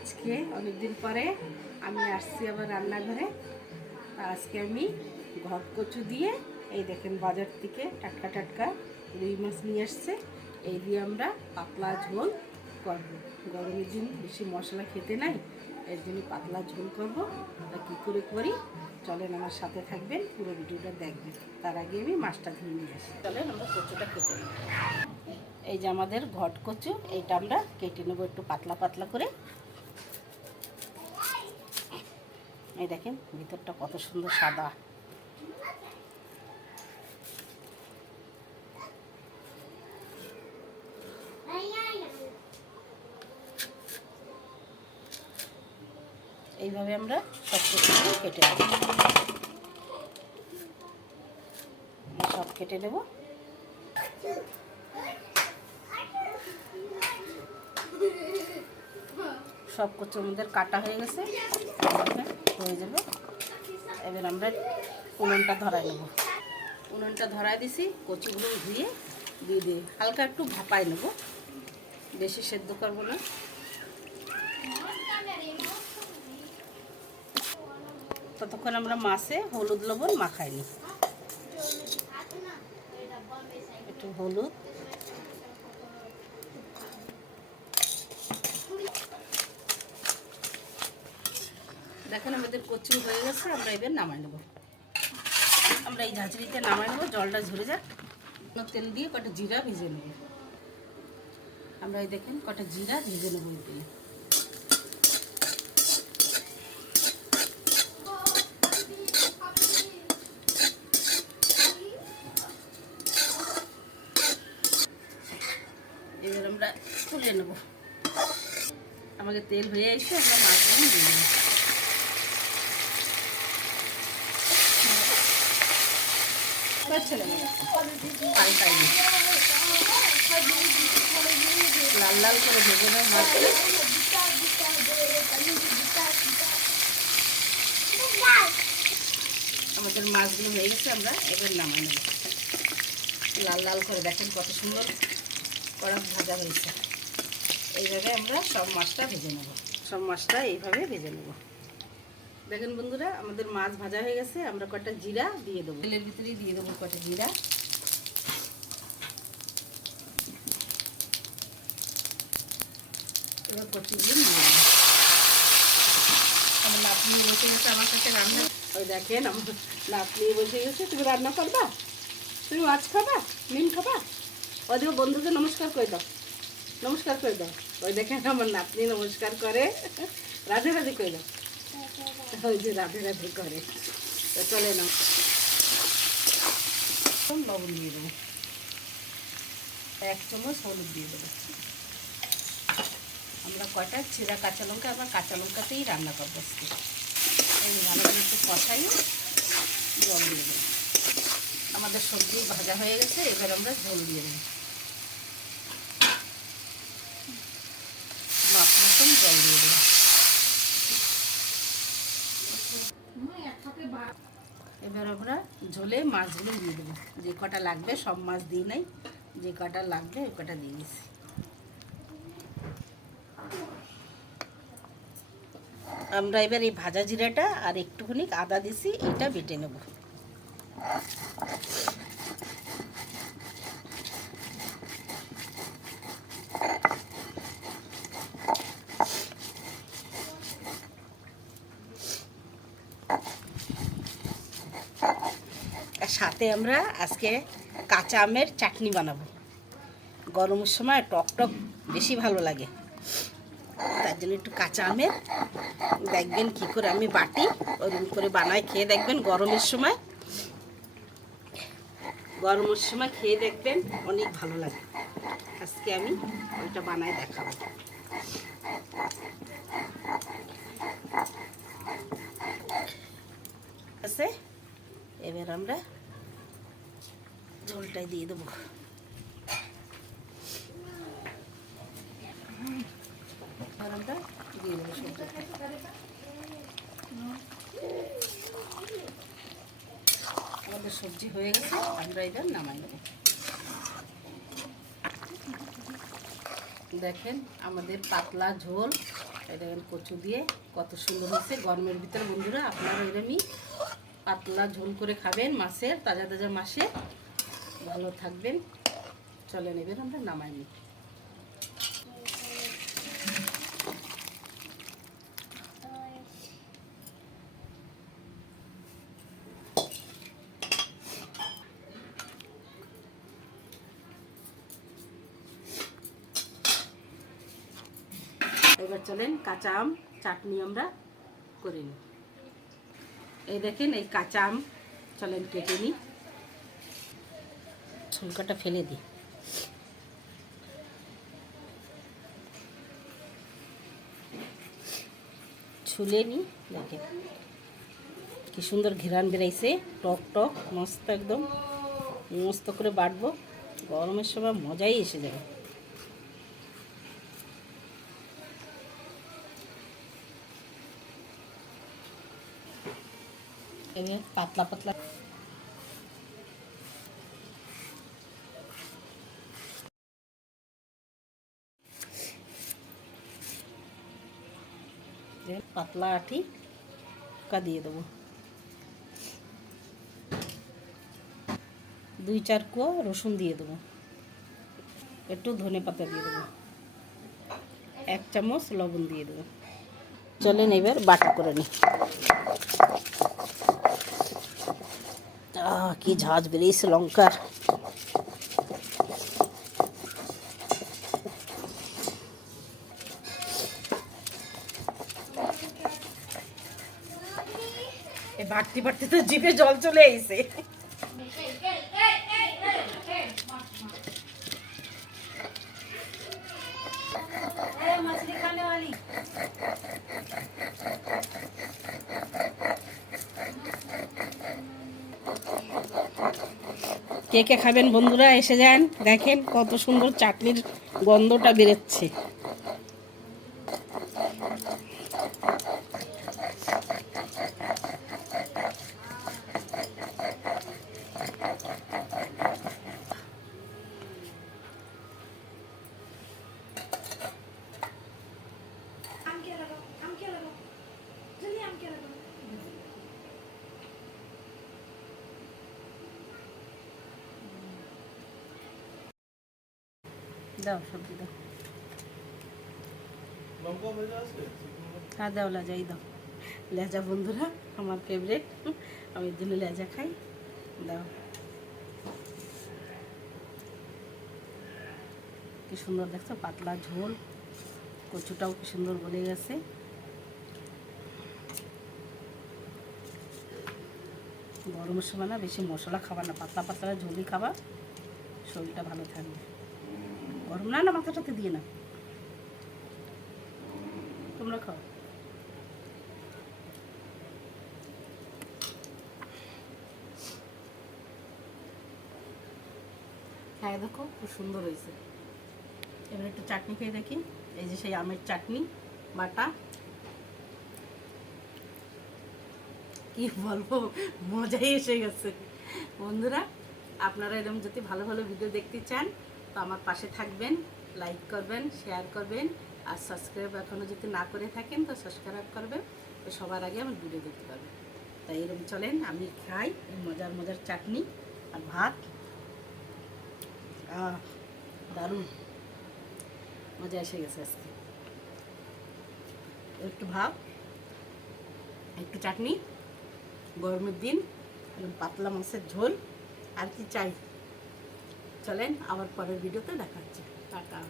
আজকে অনেক দিন পরে আমি আসছি আবার রান্নাঘরে। আজকে আমি ঘট কচু দিয়ে, এই দেখেন বাজার থেকে টাটকা টাটকা রুই মাছ নিয়ে আসছে, এই দিয়ে আমরা পাতলা ঝোল করব। গরমের দিন বেশি মশলা খেতে নাই, এর জন্য পাতলা ঝোল করব। তা কী করে করি চলেন আমার সাথে থাকবেন, পুরো ভিডিওটা দেখবেন। তার আগে আমি মাছটা ধুয়ে নিয়ে আসি। চলেন আমরা কচুটা কেটে নিই। এই যে আমাদের ঘট কচু, এইটা আমরা কেটে নেবো একটু পাতলা পাতলা করে। এই দেখেন ভিতরটা কত সুন্দর সাদা। এইভাবে আমরা সব কিছু কেটে নেব, সব কেটে নেব। সব কচু আমাদের কাটা হয়ে গেছে, হয়ে যাবে। এবার আমরা উনুনটা ধরাই নেব। উনুনটা ধরাই দিছি, কচুগুলো ধুয়ে দিয়ে হালকা একটু ভাপাই নেব, বেশি সেদ্ধ করবো না। ততক্ষণ আমরা মাছে হলুদ লবণ মাখাই নিই। একটু হলুদ, দেখেন আমাদের কচু হয়ে গেছে। আমরা এবার নামাই নেব, আমরা এই ঝাঁঝরিতে নামাই নেব, জলটা ঝরে যাক। তেল দিয়ে কটা জিরা ভেজে নেব। আমরা এই দেখেন কটা জিরা ভেজে নেব তেলে। এবার আমরা তুলে নেব। আমাকে তেল হয়ে এসে আমরা মাছগুলো দিয়ে দেবো। পাল্টাই লাল লাল করে ভেজে নেব মাছটা। আমাদের মাছগুলো হয়ে গেছে, আমরা এবার নামাই নেব। লাল লাল করে দেখেন কত সুন্দর কড়া ভাজা হয়েছে। এইভাবে আমরা সব মাছটা ভেজে নেব, সব মাছটা এইভাবে ভেজে নেব। দেখেন বন্ধুরা, আমাদের মাছ ভাজা হয়ে গেছে। আমরা কটা জিরা দিয়ে দেবো, তেলের ভিতরেই দিয়ে দেবো কটা জিরা। এবার কচুগুলো নিয়ে দেবো। আমার নাতনি বসে গেছে আমার কাছে রান্না। ওই দেখেন আমার নাতনি বসে গেছে। তুমি রান্না করবা? তুমি মাছ খাবা? মিন খাবা? ওদিকে বন্ধুকে নমস্কার করে দাও, নমস্কার করে দাও। ওই দেখেন আমার নাতনি নমস্কার করে, রাধে রাধে করে দাও। ওই যে রাধে রাধে করে। তো চলে না, লবণ দিয়ে দেবো, 1 চামচ হলুদ দিয়ে দেবো। আমরা কয়টা ছেঁড়া কাঁচা লঙ্কা, আবার কাঁচা লঙ্কাতেই রান্না করবো আজকে। এই ভালো করে একটু কষাই জল দিয়ে দেবো। আমাদের সবজি ভাজা হয়ে গেছে, এবার আমরা ঝোল দিয়ে দেবো। মাপ মতন জল দিয়ে দেবো। এবার আমরা ঝোলে মাছগুলো দিয়ে দেবো। যে কটা লাগবে সব মাছ দিই নাই, যে কটা লাগবে ওই কটা দিয়ে দিচ্ছি। আমরা এবার এই ভাজা জিরাটা আর একটুখানি আদা দিছি, এটা বেটে নেব। সাথে আমরা আজকে কাঁচা আমের চাটনি বানাবো। গরমের সময় টক টক বেশি ভালো লাগে, তার জন্য একটু কাঁচা আমের দেখবেন কী করে আমি বাটি ওরকম করে বানাই, খেয়ে দেখবেন। গরমের সময় খেয়ে দেখবেন, অনেক ভালো লাগে। আজকে আমি ওইটা বানাই দেখাবো। আছে, এবার আমরা ঝোলটাই দিয়ে দেবো। আমরা দিয়ে দেবো সবজিটা। আমাদের সবজি হয়ে গেছে, আমরা এবার নামাই নেব। দেখেন আমাদের পাতলা ঝোল এই দেখেন কচু দিয়ে কত সুন্দর হয়েছে। গরমের ভিতরে বন্ধুরা আপনারা এরকমই পাতলা ঝোল করে খাবেন মাছের, তাজা তাজা মাছে, ভালো থাকবেন। চলে নেবেন, আমরা নামাই নিই। এবার চলেন কাঁচা আম চাটনি আমরা করে নিই। এই দেখেন এই কাঁচা আম, চলেন কেটে নিই। ছুলকাটা ফেলে দিই। ছুলে নিই। দেখেন কি সুন্দর ঘেরান বেরাইছে, টক টক মস্ত, একদম মস্ত করে বাটবো। গরমের সময় মজাই এসে যাবে। এবার পাতলা পাতলা পাতলা আটি দিয়ে দেবো। 2-4 কোয়া রসুন দিয়ে দেবো। একটু ধনে পাতা দিয়ে দেবো। 1 চামচ লবণ দিয়ে দেবো। চলেন এবার বাটা করে নিই। কি ঝাঁজ বেরিয়েছে লঙ্কার। বাড়তে বাড়তে তো জিভে জল চলে আইছে। কে কে খাবেন বন্ধুরা এসে যান। দেখেন কত সুন্দর চাটনির গন্ধটা বেরোচ্ছে। দাও সবজি দাও। হ্যাঁ দাও, লেজাই দাও। লেজা বন্ধুরা আমার ফেভারিট, আমি এর জন্য লেজা খাই। দাও। কি সুন্দর দেখছো, পাতলা ঝোল, কচুটাও কি সুন্দর গলে গেছে। গরমের সময় না বেশি মশলা খাবার না, পাতলা পাতলা ঝোলই খাবা, শরীরটা ভালো থাকবে। গরম না না মাথাটাতে দিয়ে না, তোমরা খাও। হ্যাঁ দেখো খুব সুন্দর হয়েছে। এবার একটু চাটনি খেয়ে দেখি। এই যে সেই আমের চাটনি বাটা, কি বলবো, মজাই এসে গেছে। বন্ধুরা আপনারা এরকম যদি ভালো ভালো ভিডিও দেখতে চান তো আমার পাশে থাকবেন, লাইক করবেন, শেয়ার করবেন, আর সাবস্ক্রাইব এখনও যদি না করে থাকেন তো সাবস্ক্রাইব করবেন, তো সবার আগে আমার ভিডিও দেখতে পাবেন। তাই এরকম চলেন আমি খাই মজার মজার চাটনি আর ভাত। দারুণ মজা এসে গেছে আজকে। একটু ভাত, একটু চাটনি, গরমের দিন পাতলা মাছের ঝোল, আর কি চাই। চলেন আবার পরের ভিডিওতে দেখা হচ্ছে। টাটা।